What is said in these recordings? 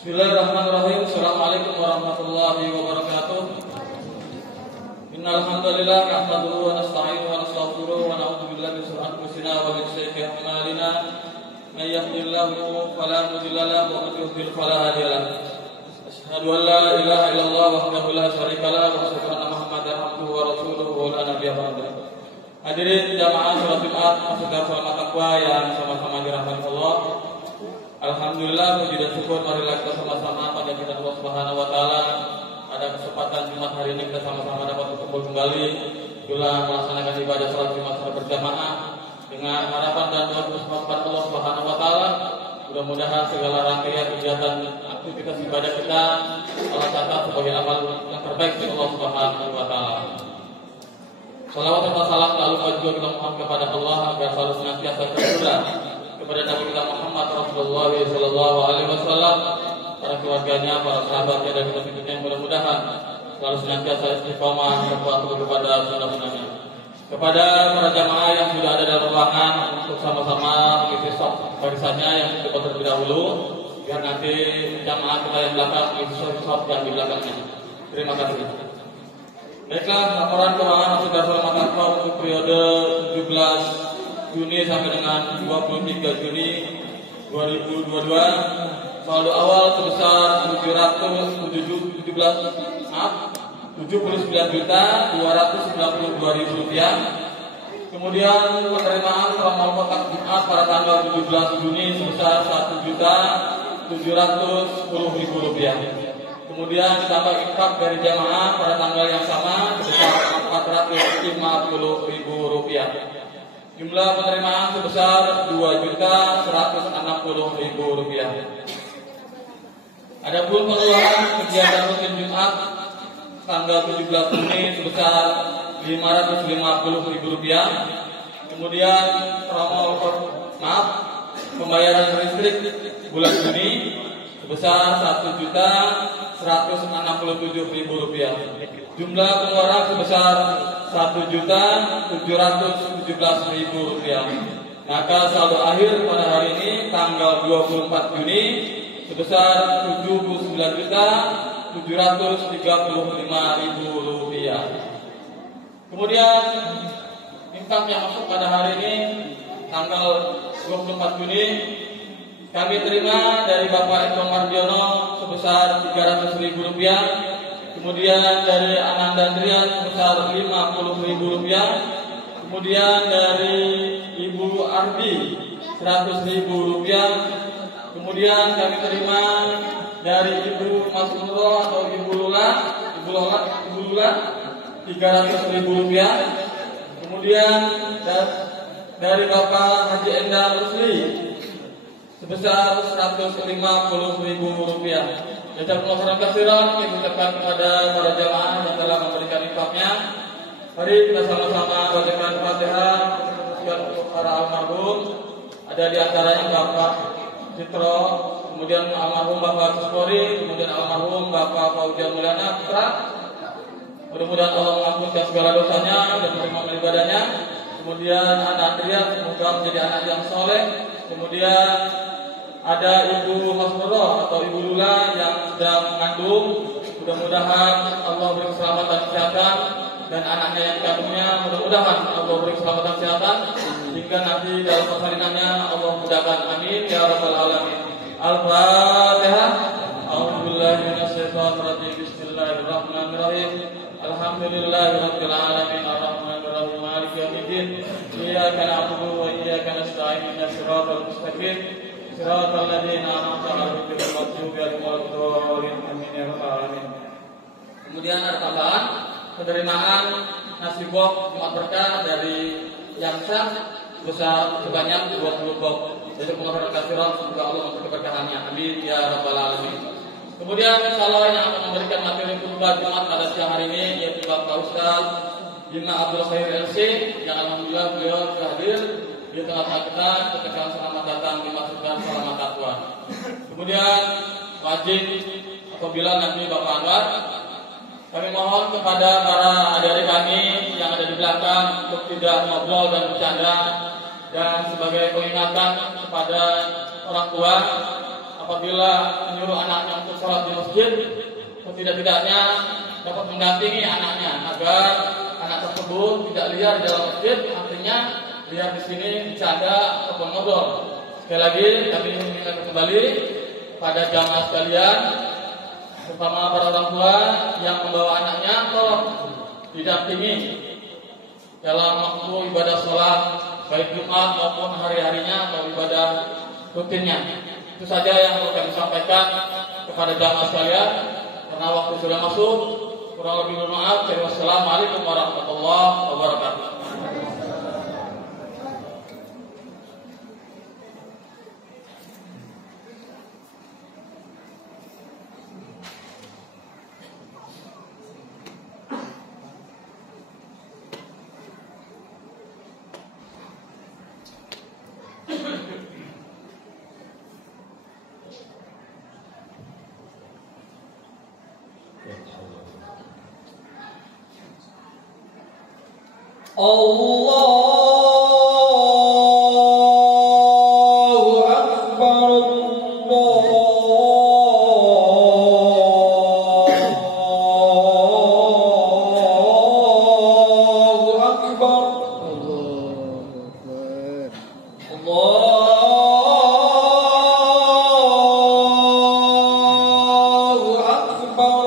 Bismillahirrahmanirrahim. Assalamualaikum warahmatullahi wabarakatuh. Innal hamdalillah nahmaduhu wa nasta'inuhu wa nastaghfiruh wa na'udzu billahi min shururi anfusina wa min sayyiati a'malina. May yahdihillahu fala mudilla lahu wa may yudlil fala hadiya lahu. Asyhadu an la ilaha illallah wahdahu la syarika lahu wa asyhadu anna Muhammadar abduhu wa rasuluhu la nabiyya ba'dahu. Hadirin jamaah salat Jumat, saudara salat takwa yang sama-sama dirahmati Allah. Alhamdulillah, puji dan syukur marilah kita sama-sama pada kita Allah Subhanahu wa taala. Pada kesempatan Jumat hari ini kita sama-sama dapat berkumpul kembali dalam melaksanakan ibadah salat Jumat secara berjamaah dengan harapan dan doa kepada Allah Subhanahu wa taala. Mudah-mudahan segala rangkaian kegiatan aktivitas ibadah kita Allah catat sebagai amal yang terbaik di Allah Subhanahu wa taala. Salawat dan salam lalu juga kita mohon kepada Allah agar selalu senantiasa tercurah kepada Nabi kita Muhammad Rasulullah sallallahu alaihi wasallam, para keluarganya, para sahabatnya dan kita yang mudah-mudahan selalu senantiasa istiqomah berpatuh kepada sunnah-sunnahnya. Kepada para jamaah yang sudah ada dalam ruangan untuk sama-sama mengisi shop barisannya yang cepat terlebih dahulu, biar nanti jamaah kita yang belakang mengisi shop yang di belakangnya. Terima kasih. Baiklah, laporan keuangan Asosiasi Salam Takwa untuk periode 17 Juni sampai dengan 23 Juni 2022. Saldo awal sebesar 79.292.000 rupiah. Kemudian penerimaan promo kotak Jumat pada tanggal 17 Juni sebesar 1.710.000 rupiah. Kemudian ditambah infak dari jamaah pada tanggal yang sama sebesar 450.000 rupiah. Jumlah penerimaan sebesar 2.160.000 rupiah. Adapun pengeluaran kegiatan rutin Jumat tanggal 17 Juni sebesar 550.000 rupiah. Kemudian pembayaran listrik bulan Juni sebesar 1.167.000 rupiah. Jumlah pengeluaran sebesar 1.717.000 rupiah. Maka saldo akhir pada hari ini tanggal 24 Juni sebesar 79.735.000 rupiah. Kemudian infak yang masuk pada hari ini tanggal 24 Juni kami terima dari Bapak Eko Mardiono sebesar 300.000 rupiah. Kemudian dari Ananda Andrian sebesar 50.000 rupiah. Kemudian dari Ibu Ardi 100.000 rupiah. Kemudian kami terima dari Ibu Mas Nuro atau Ibu Lula 300.000 rupiah. Kemudian dari Bapak Haji Endang Rusli sebesar 150.000 rupiah. Jazakumullah khairan yang diucapkan kepada para jamaah yang telah memberikan infaknya. Mari kita sama-sama bacakan Fatihah untuk para almarhum. Ada di antaranya Bapak Citro, kemudian almarhum Bapak Suspori, kemudian almarhum Bapak Fauzian Mulyana Putra. Mudah-mudahan Allah mengampunkan segala dosanya dan menerima ibadahnya. Kemudian anak Andrea semoga menjadi anak yang soleh. Kemudian ada Ibu Masmurah atau Ibu Lula yang sedang mengandung. Mudah-mudahan Allah beri keselamatan kesehatan dan anaknya yang dikandungnya mudah-mudahan Allah beri keselamatan kesehatan sehingga nanti dalam persalinannya Allah mudahkan. Amin ya rabbal alamin. Al-Fatihah. A'udzubillahi minasyaitonir rajim. Bismillahirrahmanirrahim. Alhamdulillahirabbil alamin arrahmanir rahim maliki yaumiddin. Iyyaka na'budu wa iyyaka nasta'in. Ihdinas siratal mustaqim. Siratal ladzina an'amta 'alaihim ghairil maghdubi 'alaihim waladdallin. Amin ya rabbal alamin. Kemudian ada tambahan penerimaan nasi box Jumat Berkah dari Yaksa besar sebanyak 20 box. Jadi pengawasan kasiran semoga Allah memberi keberkahannya. Amin ya rabbal alamin. Kemudian insyaallah yang akan memberikan materi khutbah Jumat pada siang hari ini yaitu Bapak Ustaz Bima Abdul Khair LC yang alhamdulillah beliau sudah hadir di tengah-tengah kita. Ketekan selamat datang dimaksudkan selamat takwa. Kemudian wajib apabila nanti Bapak Anwar, kami mohon kepada para adik-adik kami yang ada di belakang untuk tidak ngobrol dan bercanda, dan sebagai peringatan kepada orang tua apabila menyuruh anaknya untuk sholat di masjid, setidak-tidaknya dapat mendampingi anaknya agar anak tersebut tidak liar di dalam masjid, artinya liar di sini bercanda ataupun ngobrol. Sekali lagi kami mengingatkan kembali pada jamaah sekalian, terutama para orang tua yang membawa anaknya, tolong didampingi dalam waktu ibadah sholat baik Jumat maupun hari-harinya atau ibadah rutinnya. Itu saja yang perlu kami sampaikan kepada jamaah sekalian. Karena waktu sudah masuk, kurang lebih mohon maaf. Wassalamualaikum warahmatullahi wabarakatuh. Allahu Akbar, Allahu Akbar, Allahu Akbar,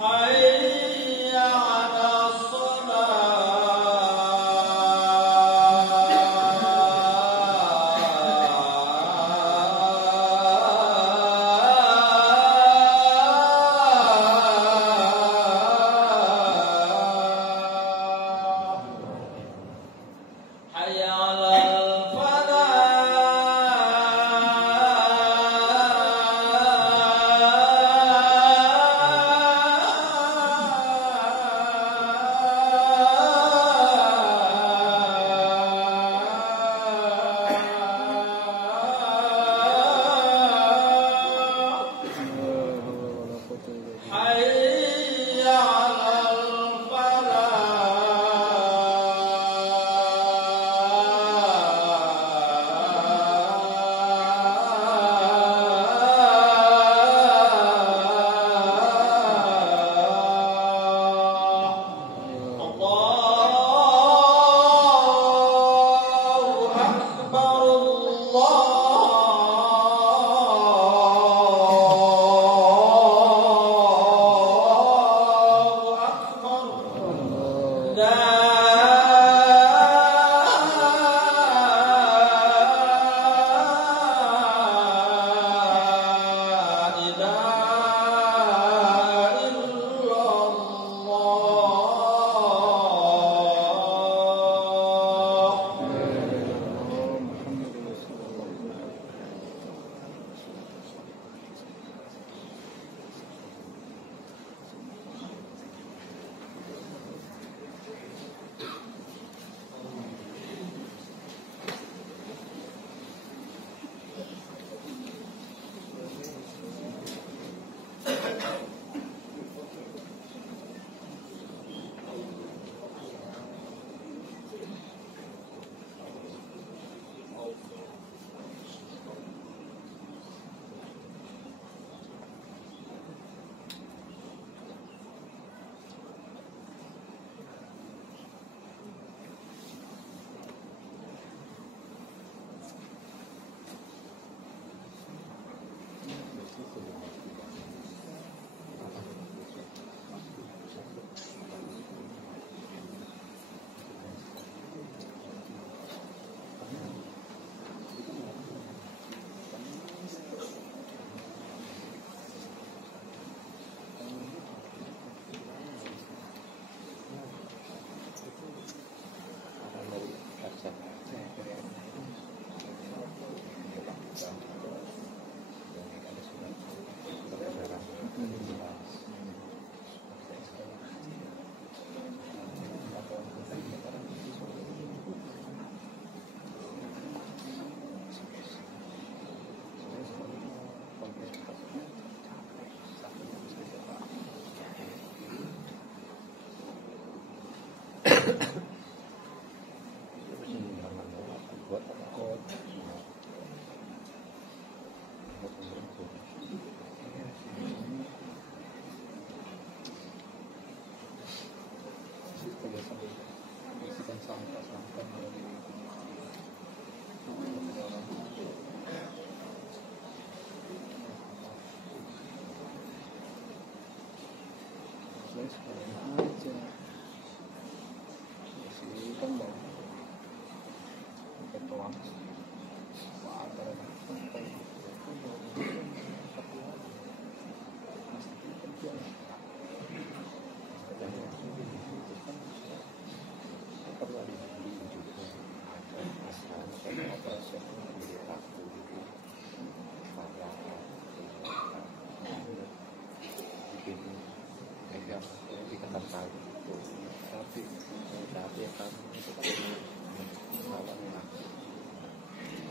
حي على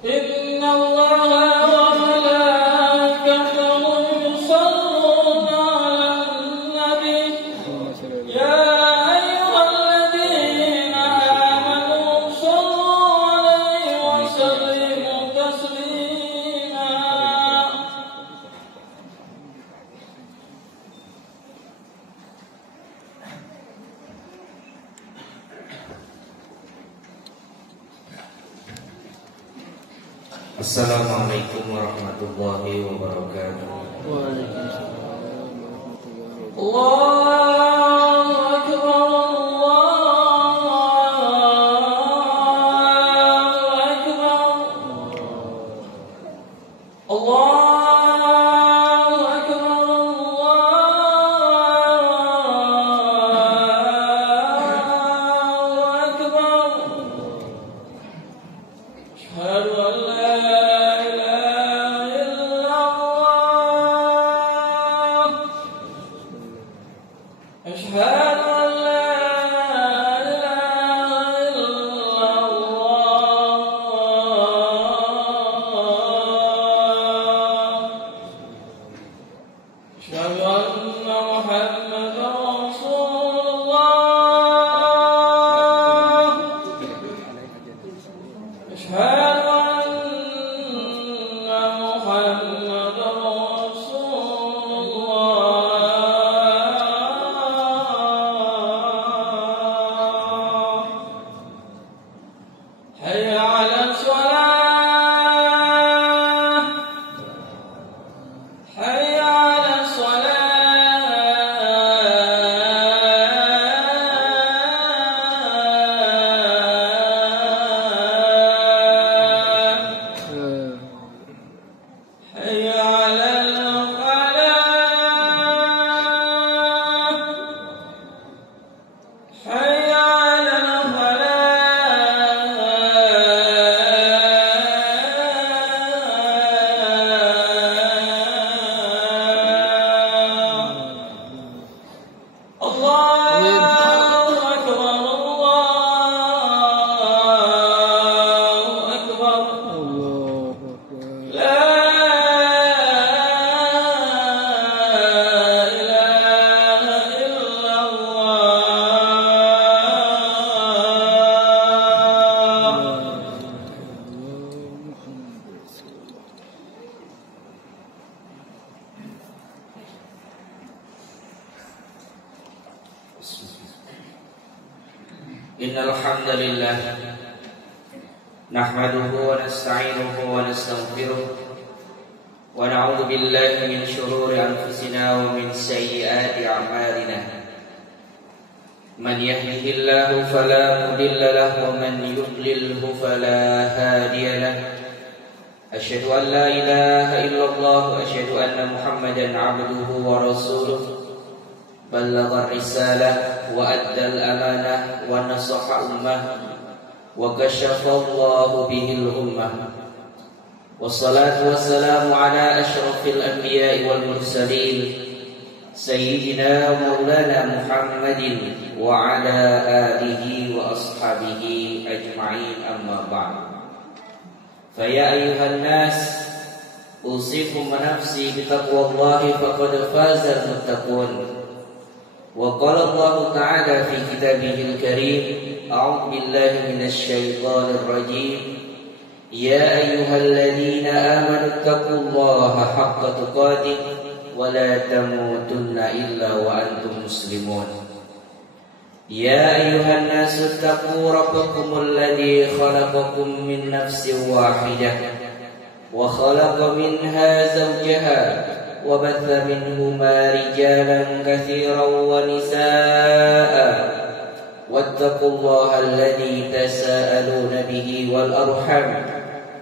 إن الله وملائكته يصلون على النبي يا أيها الذين آمنوا صلوا عليه وسلموا تسليما. Assalamualaikum warahmatullahi wabarakatuh. Waalaikumsalam warahmatullahi wabarakatuh. Allah أشهد أن لا إله إلا الله أشهد أن محمدا رسول الله أشهد أن محمدا رسول الله حي على الصلاة حي على الصلاة حي على الفلاح حي على الفلاح الله أكبر الله أكبر لا إله إلا الله إن الحمد لله نحمده ونستعينه ونستغفره ونعوذ بالله من شرور أنفسنا ومن سيئات أعمالنا من يهده الله فلا مضل له ومن يضلله فلا هادي له أشهد أن لا إله إلا الله وأشهد أن محمدا عبده ورسوله بلغ الرسالة وأدى الأمانة ونصح أمة وكشف الله به الغمة والصلاة والسلام على أشرف الأنبياء والمرسلين سيدنا مولانا محمد وعلى آله وأصحابه أجمعين أما بعد فيا أيها الناس أوصيكم ونفسي بتقوى الله فقد فاز المتقون وقال الله تعالى في كتابه الكريم أعوذ بالله من الشيطان الرجيم يا أيها الذين آمنوا اتقوا الله حق تقاته ولا تموتن إلا وأنتم مسلمون يا أيها الناس اتقوا ربكم الذي خلقكم من نفس واحدة وخلق منها زوجها وبث منهما رجالا كثيرا ونساء واتقوا الله الذي تساءلون به والأرحام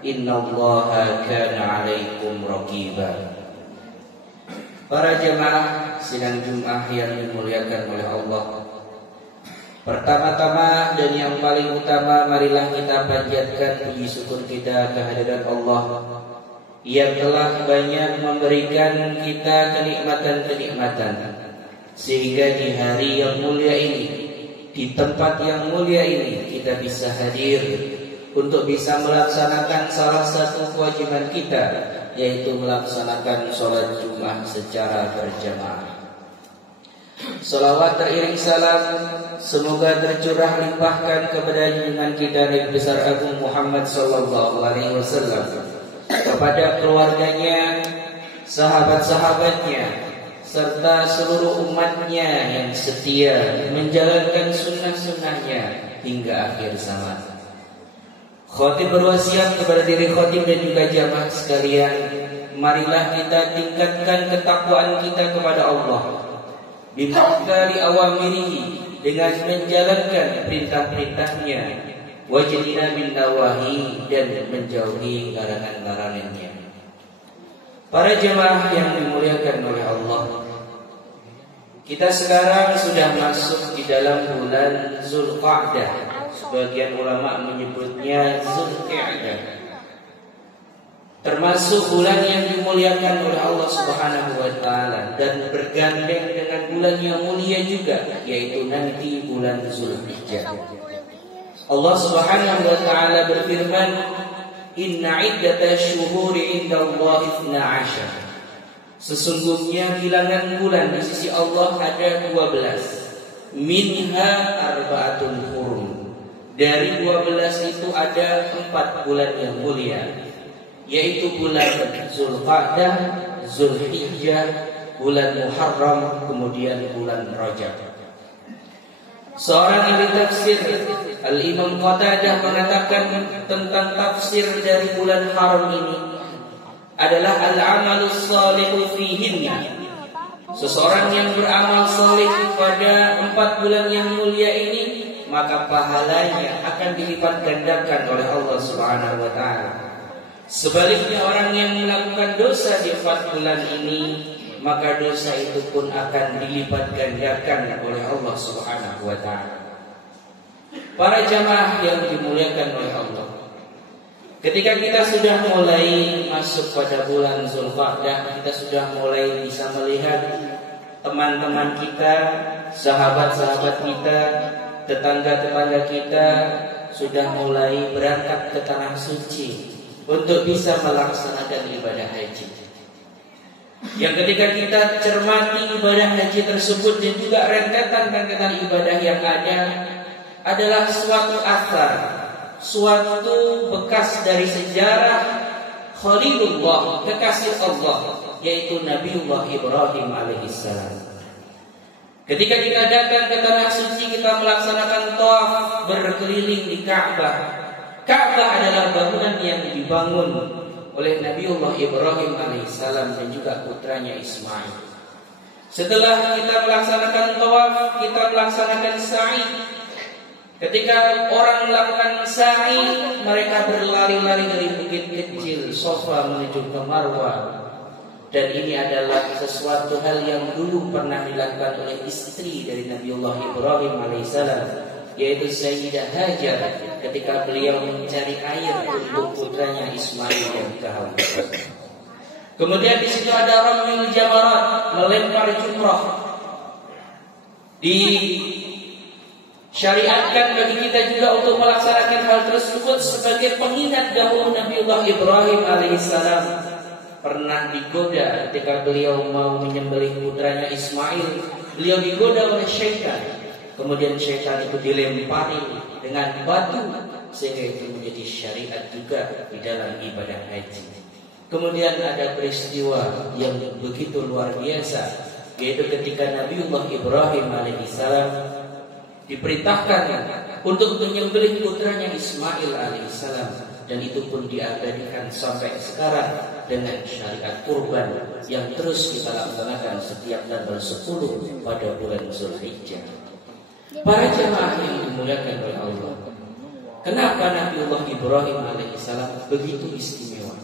إن الله كان عليكم رقيبا. Para jemaah sidang Jumat yang dimuliakan oleh Allah, pertama-tama dan yang paling utama, marilah kita panjatkan puji syukur kita kehadirat Allah yang telah banyak memberikan kita kenikmatan-kenikmatan, sehingga di hari yang mulia ini, di tempat yang mulia ini, kita bisa hadir untuk bisa melaksanakan salah satu kewajiban kita, yaitu melaksanakan sholat Jumat secara berjamaah. Salawat teriring salam semoga tercurah limpahkan kepada junjungan kita Nabi besar Agung Muhammad sallallahu alaihi wasallam, kepada keluarganya, sahabat-sahabatnya, serta seluruh umatnya yang setia menjalankan sunnah-sunnahnya hingga akhir zaman. Khatib berwasiat kepada diri khatib dan juga jamaah sekalian, marilah kita tingkatkan ketakwaan kita kepada Allah bimaqdari awamirihi, dengan menjalankan perintah-perintahnya, wajadina bin nawahi, dan menjauhi larangan-larangannya. Para jemaah yang dimuliakan oleh Allah, kita sekarang sudah masuk di dalam bulan Zulqa'dah. Sebagian ulama menyebutnya Zulqa'dah. termasuk bulan yang dimuliakan oleh Allah Subhanahu wa taala dan bergandeng dengan bulan yang mulia juga, yaitu nanti bulan Zulhijjah. Allah Subhanahu wa taala berfirman, "Inna iddatash syuhuri indallahi 12." Sesungguhnya bilangan bulan di sisi Allah ada 12. Minha arba'atul hurum. Dari 12 itu ada 4 bulan yang mulia, yaitu bulan Zulqa'dah, Zulhijjah, bulan Muharram, kemudian bulan Rajab. Seorang ahli tafsir, Al-Imam Qatadah, mengatakan tentang tafsir dari bulan haram ini adalah al-amalus shalihu fihinna. Seseorang yang beramal saleh pada 4 bulan yang mulia ini, maka pahalanya akan dilipat gandakan oleh Allah Subhanahu wa taala. Sebaliknya, orang yang melakukan dosa di 4 bulan ini, maka dosa itu pun akan dilipat gandakan oleh Allah Subhanahu wa taala. Para jamaah yang dimuliakan oleh Allah, ketika kita sudah mulai masuk pada bulan Zulqa'dah, kita sudah mulai bisa melihat teman-teman kita, sahabat-sahabat kita, tetangga-tetangga kita sudah mulai berangkat ke tanah suci untuk bisa melaksanakan ibadah haji. Yang ketika kita cermati ibadah haji tersebut dan juga rentetan ibadah yang ada, adalah suatu athar, suatu bekas dari sejarah Khalilullah, kekasih Allah, yaitu Nabiullah Ibrahim alaihissalam. Ketika kita datang ke tanah suci, kita melaksanakan tawaf berkeliling di Ka'bah. Ka'bah adalah bangunan yang dibangun oleh Nabiullah Ibrahim alaihissalam dan juga putranya Ismail. Setelah kita melaksanakan tawaf, kita melaksanakan sa'i. Ketika orang melakukan sa'i, mereka berlari-lari dari bukit kecil Safa menuju ke Marwah. Dan ini adalah sesuatu hal yang dulu pernah dilakukan oleh istri dari Nabiullah Ibrahim alaihissalam, yaitu Sayyidah Hajar, ketika beliau mencari air untuk putranya Ismail yang kehausan. Kemudian di situ ada ramyul jamarat, melempar jumrah. Syariatkan bagi kita juga untuk melaksanakan hal tersebut sebagai pengingat dahulu Nabiullah Ibrahim alaihissalam pernah digoda ketika beliau mau menyembelih putranya Ismail. Beliau digoda oleh syaitan. Kemudian syaitan itu dilempari dengan batu, sehingga itu menjadi syariat juga di dalam ibadah haji. Kemudian ada peristiwa yang begitu luar biasa, yaitu ketika Nabiullah Ibrahim alaihissalam diperintahkan untuk menyembelih putranya Ismail alaihissalam, dan itu pun diabadikan sampai sekarang dengan syariat kurban yang terus kita laksanakan setiap tanggal 10 pada bulan Zulhijjah. Para jemaah yang dimuliakan oleh Allah, kenapa Nabiullah Ibrahim alaihissalam begitu istimewa?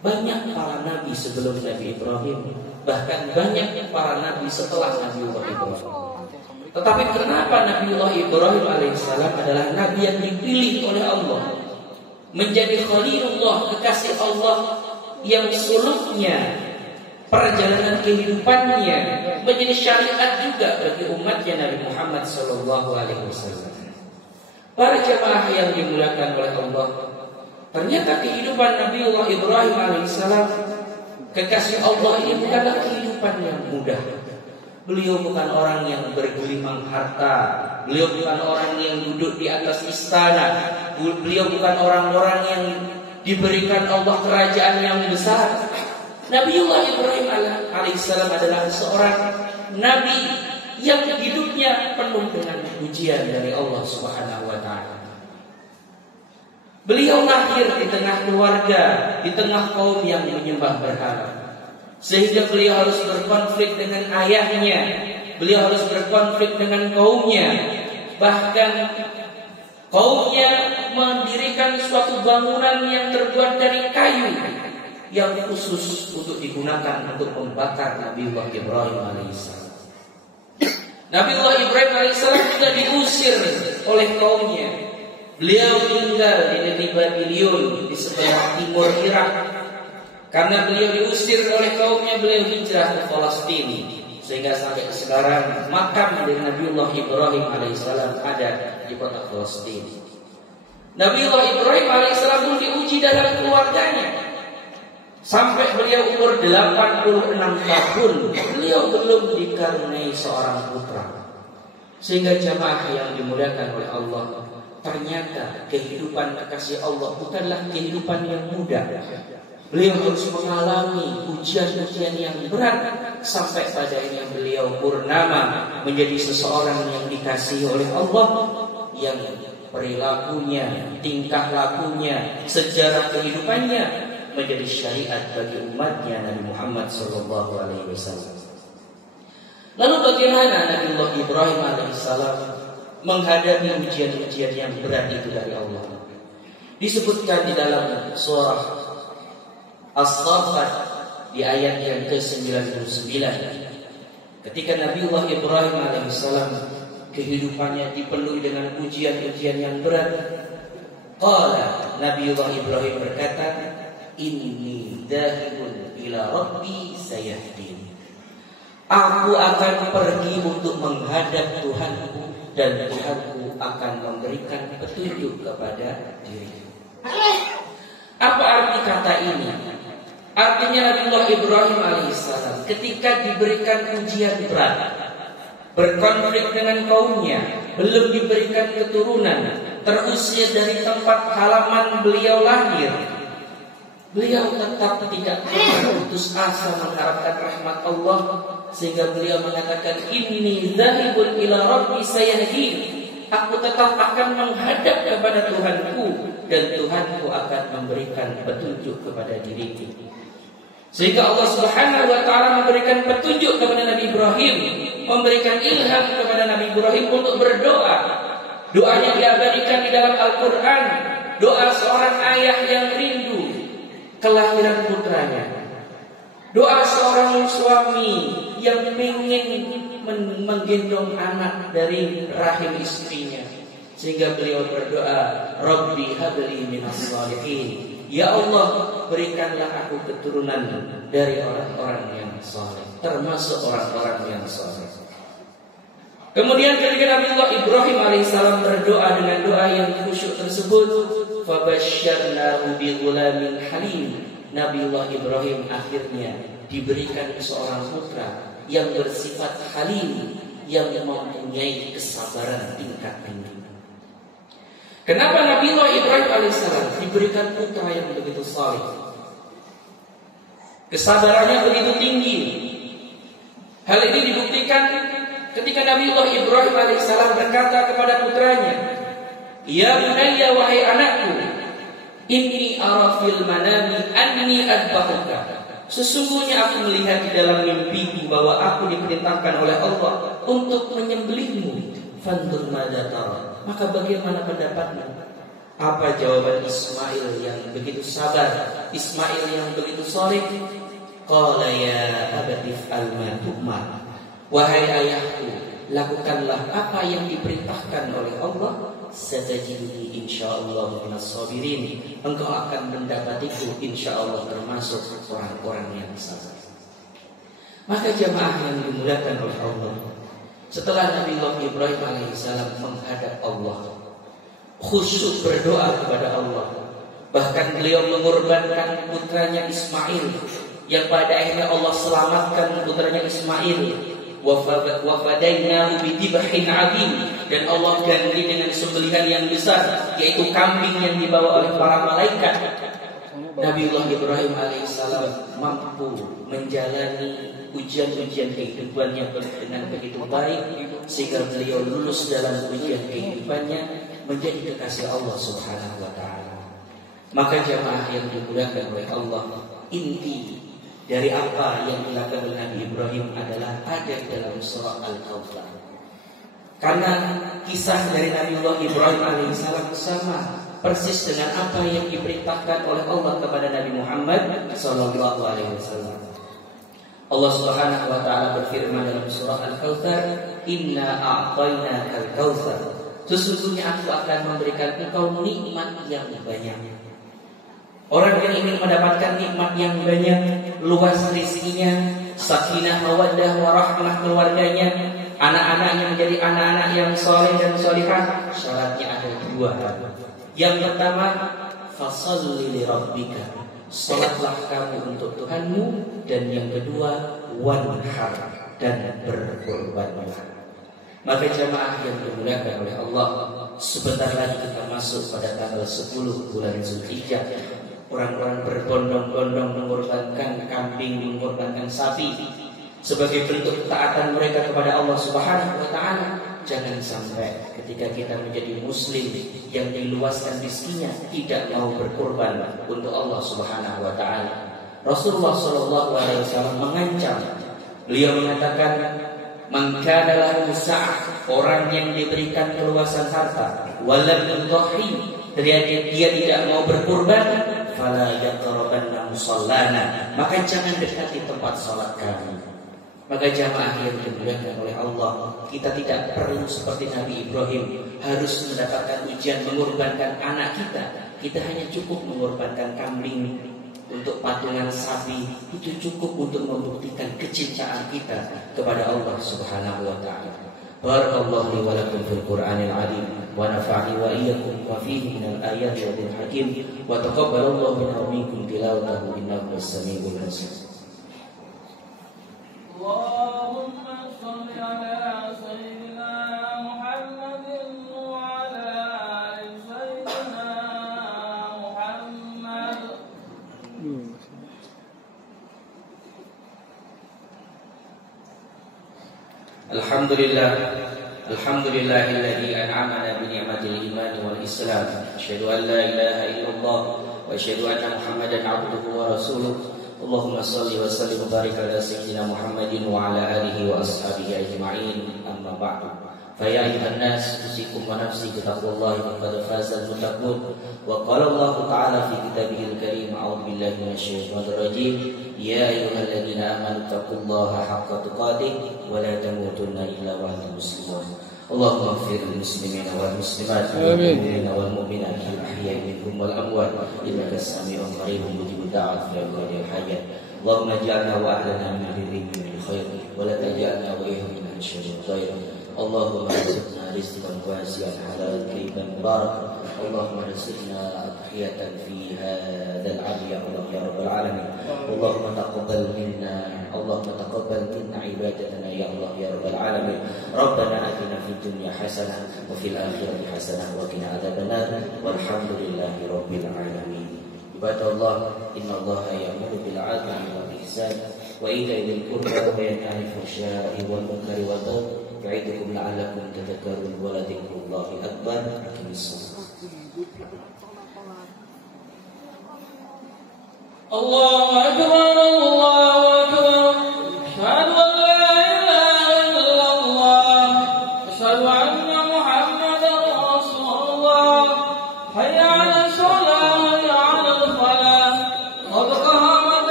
Banyak para nabi sebelum Nabi Ibrahim, bahkan banyak para nabi setelah Nabiullah Ibrahim. Tetapi kenapa Nabiullah Ibrahim alaihissalam adalah nabi yang dipilih oleh Allah menjadi Khalilullah, kekasih Allah, yang suluknya, perjalanan kehidupannya menjadi syariat juga bagi umatnya Nabi Muhammad SAW. Para jemaah yang dimuliakan oleh Allah, ternyata kehidupan Nabiullah Ibrahim alaihissalam, kekasih Allah ini bukanlah kehidupan yang mudah. Beliau bukan orang yang bergelimang harta. Beliau bukan orang yang duduk di atas istana. Beliau bukan orang-orang yang diberikan Allah kerajaan yang besar. Nabiullah Ibrahim alaihissalam adalah seorang nabi yang hidupnya penuh dengan ujian dari Allah Subhanahu wa taala. Beliau lahir di tengah keluarga, di tengah kaum yang menyembah berhala, sehingga beliau harus berkonflik dengan ayahnya, beliau harus berkonflik dengan kaumnya. Bahkan kaumnya mendirikan suatu bangunan yang terbuat dari kayu yang khusus untuk digunakan untuk membakar Nabiullah Ibrahim alaihissalam. Nabiullah Ibrahim alaihissalam juga diusir oleh kaumnya. Beliau tinggal di negeri Babylon di sebelah timur Irak. Karena beliau diusir oleh kaumnya, beliau hijrah ke Palestina. Sehingga sampai sekarang makam dari Nabiullah Ibrahim alaihissalam ada di kota Palestina. Nabiullah Ibrahim alaihissalam pun diuji dalam keluarganya. Sampai beliau umur 86 tahun, beliau belum dikaruniai seorang putra. Sehingga jamaah yang dimuliakan oleh Allah, ternyata kehidupan kekasih Allah bukanlah kehidupan yang mudah. Beliau harus mengalami ujian-ujian yang berat sampai pada akhirnya beliau purnama menjadi seseorang yang dikasihi oleh Allah, yang perilakunya, tingkah lakunya, sejarah kehidupannya menjadi syariat bagi umatnya Nabi Muhammad SAW. Lalu bagaimana Nabiullah Ibrahim alaihissalam menghadapi ujian-ujian yang berat itu dari Allah? Disebutkan di dalam surah As-Saffat di ayat yang ke-99, ketika Nabiullah Ibrahim alaihissalam kehidupannya dipenuhi dengan ujian-ujian yang berat. Qala, Nabiullah Ibrahim berkata, inni dhahibun ila rabbi sayahdin. Aku akan pergi untuk menghadap Tuhanku, dan Tuhanku akan memberikan petunjuk kepada diriku. Apa arti kata ini? Artinya Nabiullah Ibrahim alaihissalam ketika diberikan ujian berat, berkonflik dengan kaumnya, belum diberikan keturunan, terusir dari tempat halaman beliau lahir, beliau tetap tidak putus asa mengharapkan rahmat Allah, sehingga beliau mengatakan, inni dzahibun ila rabbi sayahdin. Aku tetap akan menghadap kepada Tuhanku, dan Tuhanku akan memberikan petunjuk kepada diriku. Sehingga Allah Subhanahu wa taala memberikan petunjuk kepada Nabi Ibrahim, memberikan ilham kepada Nabi Ibrahim untuk berdoa. Doanya diabadikan di dalam Al-Qur'an, doa seorang ayah yang rindu kelahiran putranya, doa seorang suami yang ingin menggendong anak dari rahim istrinya, sehingga beliau berdoa, Rabbi habli minas shalihin. Ya Allah, berikanlah aku keturunan dari orang-orang yang saleh, termasuk orang-orang yang saleh. Kemudian ketika Nabiullah Ibrahim alaihissalam berdoa dengan doa yang khusyuk tersebut, fabasyarnahu bighulamin halim. Nabiullah Ibrahim akhirnya diberikan seorang putra yang bersifat halim, yang mempunyai kesabaran tingkat tinggi. Kenapa Nabiullah Ibrahim alaihissalam diberikan putra yang begitu saleh? Kesabarannya begitu tinggi. Hal ini dibuktikan ketika Nabiullah Ibrahim alaihissalam berkata kepada putranya, ya bunayya, wahai anakku, inni ara fil manami anni adbahuka. Sesungguhnya aku melihat di dalam mimpiku bahwa aku diperintahkan oleh Allah untuk menyembelihmu. Fandur madza tara. Maka bagaimana pendapatmu? Apa jawaban Ismail yang begitu sabar, Ismail yang begitu saleh? Qala ya abati fa'al ma tu'mar. Wahai ayahku, lakukanlah apa yang diperintahkan oleh Allah. Satajiduni insyaallah minas sabirin. Engkau akan mendapatiku insyaallah termasuk orang-orang yang sabar. Maka jamaah yang dimuliakan oleh Allah, setelah Nabiullah Ibrahim alaihissalam menghadap Allah, khusyuk berdoa kepada Allah, bahkan beliau mengorbankan putranya Ismail, yang pada akhirnya Allah selamatkan putranya Ismail. Wafadainahu bidibhin azim, dan Allah ganti dengan sembelihan yang besar, yaitu kambing yang dibawa oleh para malaikat. Nabiullah Ibrahim alaihissalam mampu menjalani ujian-ujian kehidupannya dengan begitu baik, sehingga beliau lulus dalam ujian kehidupannya menjadi kekasih Allah Subhanahu wa taala. Maka jamaah yang dimuliakan oleh Allah, inti dari apa yang dilakukan oleh Nabi Ibrahim adalah ada dalam surah Al-Kautsar. Karena kisah dari Nabiullah Ibrahim alaihissalam sama persis dengan apa yang diperintahkan oleh Allah kepada Nabi Muhammad sallallahu alaihi wasallam. Allah Subhanahu wa taala berfirman dalam surah Al-Kautsar, "Inna a'tainakal kautsar." Sesungguhnya aku akan memberikan engkau nikmat yang banyak. Orang yang ingin mendapatkan nikmat yang banyak, luas rezekinya, sakinah, mawaddah, warahmah keluarganya, anak-anaknya menjadi anak-anak yang soleh dan solihah, syaratnya ada dua. Yang pertama, fasholli li rabbika, salatlah kamu untuk Tuhanmu. Dan yang kedua, wanhar, dan berkorbanlah. Maka jamaah yang dimuliakan oleh Allah, sebentar lagi kita masuk pada tanggal 10 bulan Zulhijjah. Orang-orang berbondong-bondong mengorbankan kambing, mengorbankan sapi sebagai bentuk ketaatan mereka kepada Allah Subhanahu wa taala. Jangan sampai ketika kita menjadi muslim yang diluaskan rezekinya tidak mau berkorban untuk Allah Subhanahu wa taala. Rasulullah sallallahu alaihi wasallam mengancam. Beliau mengatakan, "Man kana lahu sa'ah," orang yang diberikan keluasan harta, walam yudhi, dia tidak mau berkorban, fala yaqrabanna musallana, maka jangan dekati tempat salat kami. Maka jamaah yang dimuliakan oleh Allah, kita tidak perlu seperti Nabi Ibrahim harus mendapatkan ujian mengorbankan anak kita. Kita hanya cukup mengorbankan kambing untuk patungan sapi, itu cukup untuk membuktikan kecintaan kita kepada Allah Subhanahu wa taala. Barakallahu li wa lakum fil Qur'anil 'azim wa nafa'ani wa iyyakum wa fihi minal ayati wa bil hakim wa taqabbalallahu minna wa minkum tilawatahu innahu as-sami'ul basir. Allahumma shalli ala sayyidina Muhammadin wa ala ali sayyidina Muhammad. Alhamdulillahilladzi an'amana bi ni'matil iman wal islam. Asyhadu an la ilaha illallah wa asyhadu anna Muhammadan 'abduhu wa rasuluh. Allahumma shalli wa sallim wa barik ala sayyidina Muhammadin wa ala alihi wa ashabihi ajma'in. Amma ba'du. Fa ya ayyuhan nas, usikum wa nafsi bi taqwallahi faqad fazal muttaqun. Wa qala Allah ta'ala fi kitabihil karim, a'udzu billahi minasyaitonir rajim. Ya ayyuhalladzina amanu taqullaha haqqa tuqatih wa la tamutunna illa wa antum muslimun. Allahumma ighfir lil muslimina wal muslimat wal mu'minina wal mu'minat al ahya'i minhum wal amwat innaka sami'un qaribun mujibud da'wat ya qadir hajat. Allahumma ij'alna wa ahlana min ahli bil khair wa la taj'alna wa iyyahum min syarril khair. Allahumma rizqna rizqan wasi'an halal tayyiban mubarak. Allahumma rizqna adhiyatan fi hadzal 'am ya Allah ya rabbal alamin. Allahumma taqabbal minna ibadatana ya Allah ya rabbal alamin. Rabbana atina fid dunya hasanah wa fil akhirati hasanah wa qina adzabannar. Walhamdulillahi rabbil alamin. Ibadallah, innallaha ya'muru bil 'adli wal ihsan wa ita'i dzil qurba wa yanha 'anil fahsya'i wal munkari wal baghi. Ya'idukum la'allakum tadhakkarun wa la dzikrullahi akbar. Allahu akbar, Allahu akbar. Asyhadu an la ilaha illallah, asyhadu anna